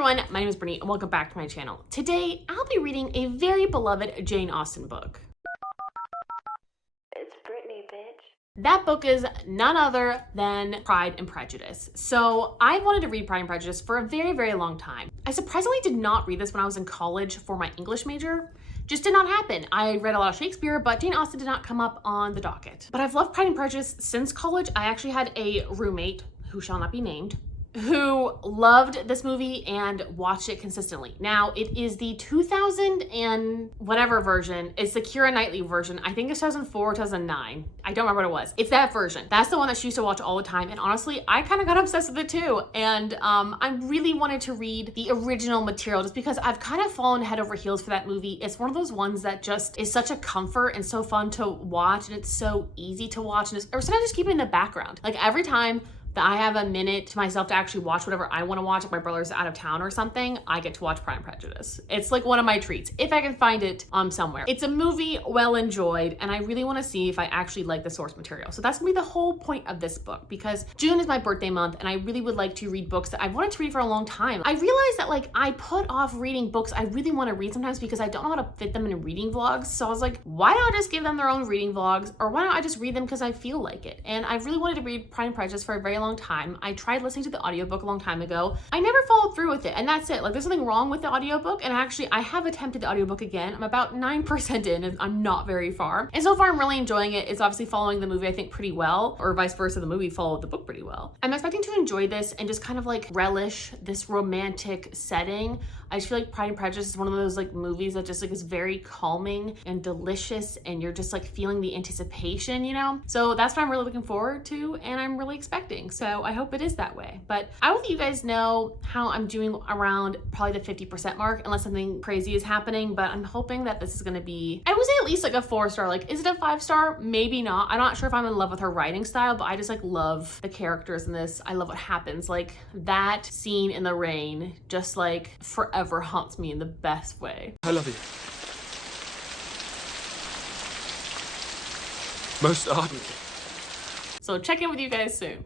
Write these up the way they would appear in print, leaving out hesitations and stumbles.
everyone, my name is Brittany and welcome back to my channel. Today, I'll be reading a very beloved Jane Austen book. It's Brittany, bitch. That book is none other than Pride and Prejudice. So I wanted to read Pride and Prejudice for a very, very long time. I surprisingly did not read this when I was in college for my English major. Just did not happen. I read a lot of Shakespeare, but Jane Austen did not come up on the docket. But I've loved Pride and Prejudice since college. I actually had a roommate, who shall not be named, who loved this movie and watched it consistently. Now, it is the 2000 and whatever version. It's the Keira Knightley version. I think it's 2004, 2009. I don't remember what it was. It's that version. That's the one that she used to watch all the time. And honestly, I kind of got obsessed with it too. And I really wanted to read the original material just because I've kind of fallen head over heels for that movie. It's one of those ones that just is such a comfort and so fun to watch. And it's so easy to watch. And or sometimes just keep it in the background. Like every time that I have a minute to myself to actually watch whatever I want to watch, if my brother's out of town or something, I get to watch Pride and Prejudice. It's like one of my treats, if I can find it somewhere. It's a movie well enjoyed, and I really want to see if I actually like the source material. So that's gonna be the whole point of this book, because June is my birthday month, and I really would like to read books that I've wanted to read for a long time. I realized that like I put off reading books I really want to read sometimes because I don't know how to fit them in reading vlogs. So I was like, why don't I just give them their own reading vlogs, or why don't I just read them because I feel like it? And I really wanted to read Pride and Prejudice for a very long time. I tried listening to the audiobook a long time ago. I never followed through with it, and that's it. Like, there's something wrong with the audiobook, and actually I have attempted the audiobook again. I'm about 9% in, and I'm not very far. And so far I'm really enjoying it. It's obviously following the movie, I think, pretty well, or vice versa, the movie followed the book pretty well. I'm expecting to enjoy this and just kind of like relish this romantic setting. I just feel like Pride and Prejudice is one of those like movies that just like is very calming and delicious, and you're just like feeling the anticipation, you know? So that's what I'm really looking forward to, and I'm really expecting. So I hope it is that way. But I will let you guys know how I'm doing around probably the 50% mark, unless something crazy is happening. But I'm hoping that this is gonna be, I would say at least like a 4-star. Like, is it a 5-star? Maybe not. I'm not sure if I'm in love with her writing style, but I just like love the characters in this. I love what happens. Like that scene in the rain just like forever haunts me in the best way. I love you. Most ardently. So check in with you guys soon.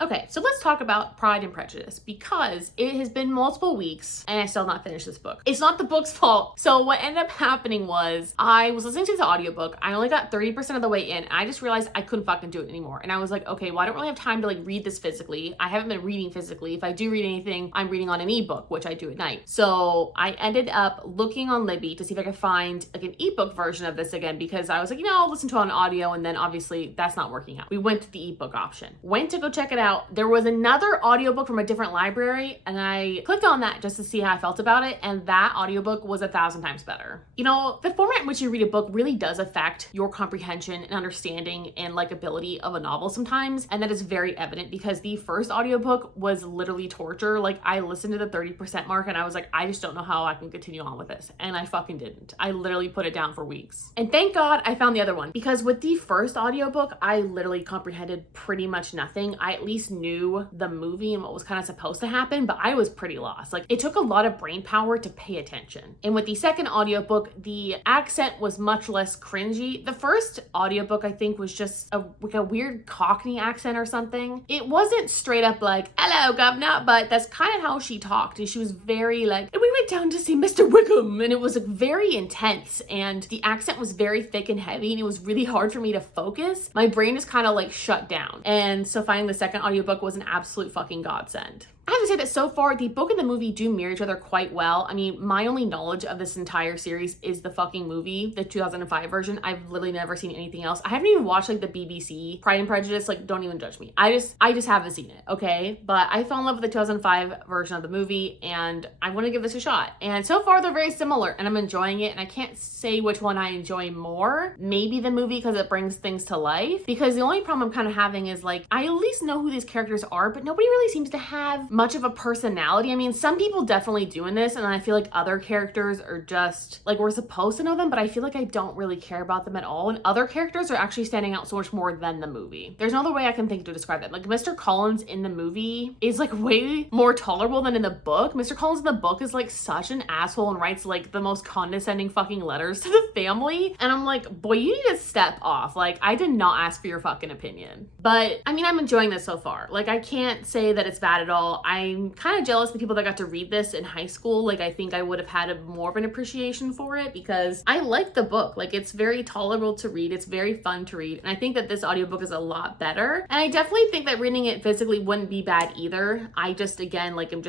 Okay, so let's talk about Pride and Prejudice, because it has been multiple weeks and I still have not finished this book. It's not the book's fault. So what ended up happening was I was listening to the audiobook. I only got 30% of the way in. I just realized I couldn't fucking do it anymore. And I was like, okay, well, I don't really have time to like read this physically. I haven't been reading physically. If I do read anything, I'm reading on an ebook, which I do at night. So I ended up looking on Libby to see if I could find like an ebook version of this again, because I was like, you know, I'll listen to it on audio, and then obviously that's not working out. We went to the ebook option. Went to go check it out. There was another audiobook from a different library, and I clicked on that just to see how I felt about it, and that audiobook was 1,000 times better. You know, the format in which you read a book really does affect your comprehension and understanding and likability of a novel sometimes, and that is very evident because the first audiobook was literally torture. Like, I listened to the 30% mark and I was like, I just don't know how I can continue on with this, and I fucking didn't. I literally put it down for weeks. And thank God I found the other one, because with the first audiobook, I literally comprehended pretty much nothing. I at least knew the movie and what was kind of supposed to happen, but I was pretty lost. Like, it took a lot of brain power to pay attention. And with the second audiobook, the accent was much less cringy. The first audiobook, I think, was just like a weird Cockney accent or something. It wasn't straight up like, hello, governor, but that's kind of how she talked. And she was very like, and we went down to see Mr. Wickham, and it was like very intense, and the accent was very thick and heavy, and it was really hard for me to focus. My brain just kind of like shut down. And so finding the second audiobook audiobook was an absolute fucking godsend. I have to say that so far, the book and the movie do mirror each other quite well. I mean, my only knowledge of this entire series is the fucking movie, the 2005 version. I've literally never seen anything else. I haven't even watched like the BBC Pride and Prejudice. Like, don't even judge me. I just haven't seen it, okay? But I fell in love with the 2005 version of the movie, and I want to give this a shot. And so far, they're very similar, and I'm enjoying it. And I can't say which one I enjoy more. Maybe the movie because it brings things to life. Because the only problem I'm kind of having is like, I at least know who these characters are, but nobody really seems to have much of a personality. I mean, some people definitely do in this, and I feel like other characters are just like, we're supposed to know them, but I feel like I don't really care about them at all. And other characters are actually standing out so much more than the movie. There's no other way I can think to describe it. Like, Mr. Collins in the movie is like way more tolerable than in the book. Mr. Collins in the book is like such an asshole and writes like the most condescending fucking letters to the family. And I'm like, boy, you need to step off. Like, I did not ask for your fucking opinion. But I mean, I'm enjoying this so far. Like, I can't say that it's bad at all. I'm kind of jealous of the people that got to read this in high school. Like, I think I would have had more of an appreciation for it because I like the book. Like, it's very tolerable to read. It's very fun to read. And I think that this audiobook is a lot better. And I definitely think that reading it physically wouldn't be bad either. I just, again, like, I'm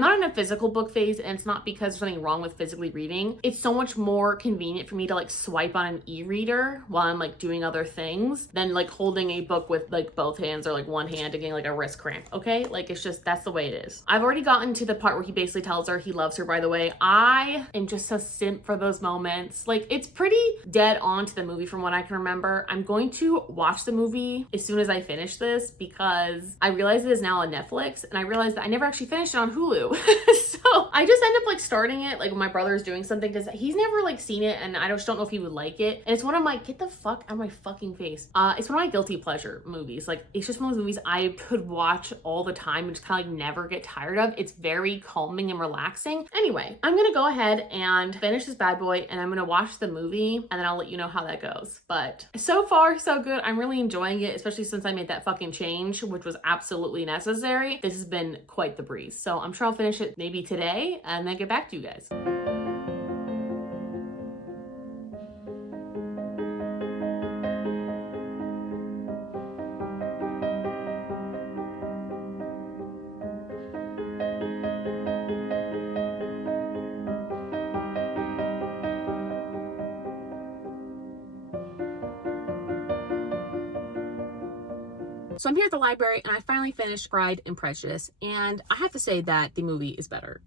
not in a physical book phase, and it's not because there's something wrong with physically reading. It's so much more convenient for me to like swipe on an e-reader while I'm like doing other things than like holding a book with like both hands or like one hand and getting like a wrist cramp. Okay, like, it's just, that's the way it is. I've already gotten to the part where he basically tells her he loves her, by the way. I am just a simp for those moments. Like, it's pretty dead on to the movie from what I can remember. I'm going to watch the movie as soon as I finish this because I realize it is now on Netflix, and I realized that I never actually finished it on Hulu. So I just end up like starting it like when my brother is doing something because he's never like seen it, and I just don't know if he would like it. And it's one of my, get the fuck out of my fucking face. It's one of my guilty pleasure movies. Like, it's just one of those movies I could watch all the time and just kind of like never get tired of. It's very calming and relaxing. Anyway, I'm gonna go ahead and finish this bad boy, and I'm gonna watch the movie, and then I'll let you know how that goes. But so far, so good. I'm really enjoying it, especially since I made that fucking change, which was absolutely necessary. This has been quite the breeze. So I'm sure I'll finish it maybe today and then get back to you guys. So I'm here at the library, and I finally finished Pride and Prejudice, and I have to say that the movie is better.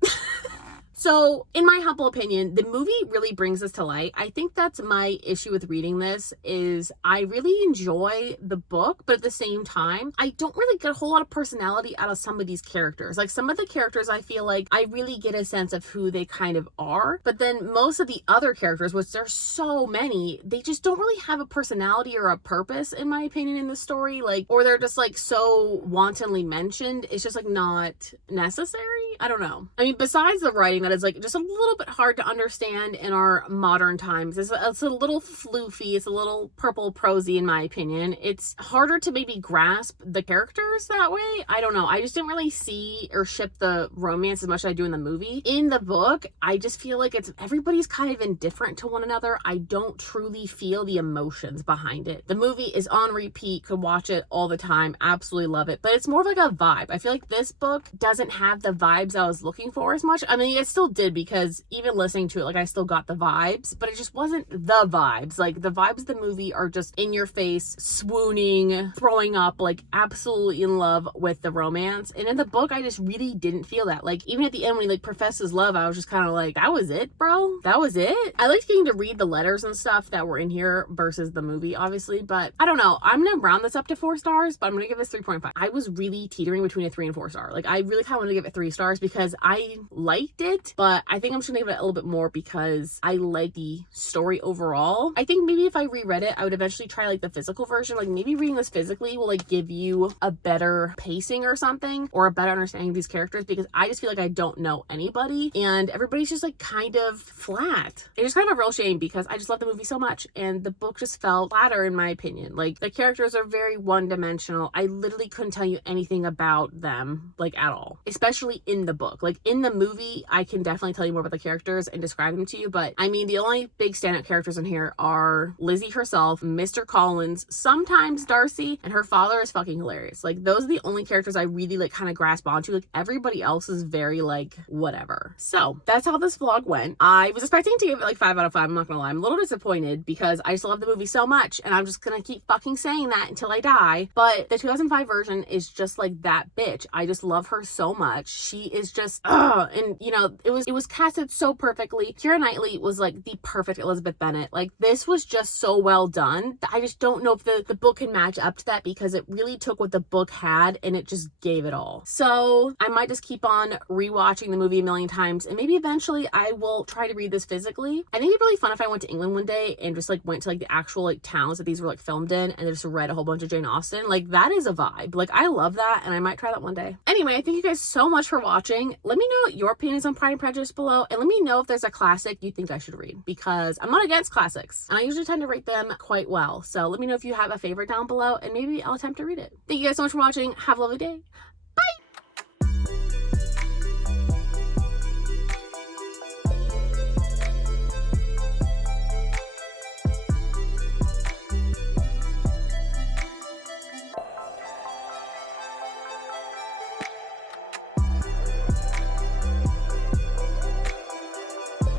So, in my humble opinion, the movie really brings this to light. I think that's my issue with reading this, is I really enjoy the book, but at the same time, I don't really get a whole lot of personality out of some of these characters. Like, some of the characters, I feel like I really get a sense of who they kind of are, but then most of the other characters, which there's so many, they just don't really have a personality or a purpose, in my opinion, in the story. Like, or they're just like so wantonly mentioned. It's just like not necessary. I don't know. I mean, besides the writing that is like just a little bit hard to understand in our modern times. It's a little floofy. It's a little purple prosy, in my opinion. It's harder to maybe grasp the characters that way. I don't know. I just didn't really see or ship the romance as much as I do in the movie. In the book, I just feel like everybody's kind of indifferent to one another. I don't truly feel the emotions behind it. The movie is on repeat. Could watch it all the time. Absolutely love it. But it's more of like a vibe. I feel like this book doesn't have the vibes I was looking for as much. I mean, it still did, because even listening to it, like, I still got the vibes, but it just wasn't the vibes. Like, the vibes of the movie are just in your face, swooning, throwing up, like, absolutely in love with the romance. And in the book, I just really didn't feel that. Like, even at the end when he like professes love, I was just kind of like, that was it, bro? That was it? I liked getting to read the letters and stuff that were in here versus the movie, obviously, but I don't know. I'm gonna round this up to 4 stars, but I'm gonna give this 3.5. I was really teetering between a 3 and 4 star. Like, I really kind of wanted to give it 3 stars because I liked it, but I think I'm just gonna give it a little bit more because I like the story overall. I think maybe if I reread it, I would eventually try like the physical version. Like, maybe reading this physically will like give you a better pacing or something, or a better understanding of these characters, because I just feel like I don't know anybody and everybody's just like kind of flat. It's just kind of a real shame because I just love the movie so much, and the book just felt flatter in my opinion. Like, the characters are very one-dimensional. I literally couldn't tell you anything about them, like, at all, especially in the book. Like, in the movie, I can definitely tell you more about the characters and describe them to you, but I mean, the only big standout characters in here are Lizzie herself, Mr. Collins, sometimes Darcy, and her father is fucking hilarious. Like, those are the only characters I really like kind of grasp onto. Like, everybody else is very like whatever. So that's how this vlog went. I was expecting to give it like 5 out of 5. I'm not gonna lie, I'm a little disappointed because I just love the movie so much, and I'm just gonna keep fucking saying that until I die. But the 2005 version is just like that bitch. I just love her so much. She is just and you know, it was casted so perfectly. Keira Knightley was like the perfect Elizabeth Bennet. Like, this was just so well done. I just don't know if the book can match up to that, because it really took what the book had and it just gave it all. So I might just keep on rewatching the movie a million times, and maybe eventually I will try to read this physically. I think it'd be really fun if I went to England one day and just like went to like the actual like towns that these were like filmed in, and just read a whole bunch of Jane Austen. Like, that is a vibe. Like, I love that, and I might try that one day. Anyway, thank you guys so much for watching. Let me know your opinions on Pride and Prejudice below, and let me know if there's a classic you think I should read, because I'm not against classics and I usually tend to rate them quite well. So let me know if you have a favorite down below, and maybe I'll attempt to read it. Thank you guys so much for watching. Have a lovely day.